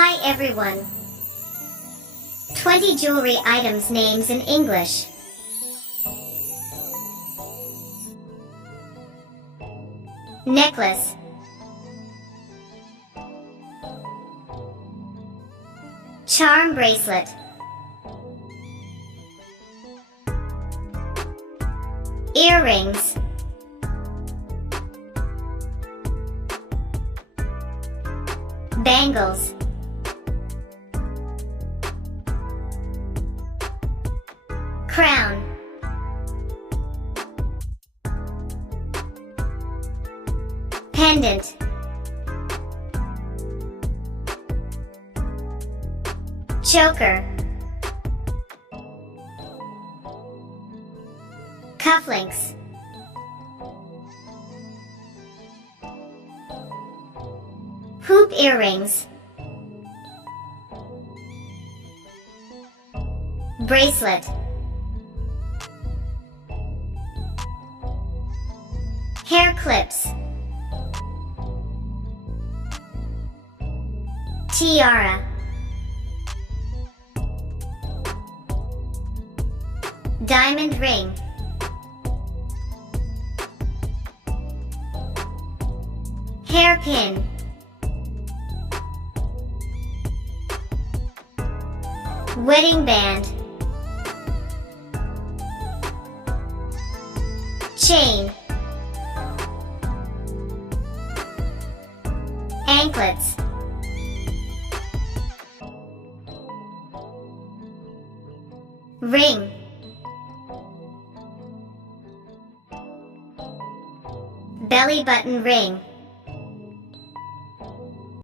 Hi everyone. 20 jewelry items names in English. Necklace. Charm bracelet. Earrings. Bangles. Crown. Pendant. Choker. Cufflinks. Hoop earrings. Bracelet. Hair clips. Tiara. Diamond ring. Hairpin. Wedding band. Chain. Anklets. Ring. Belly button ring.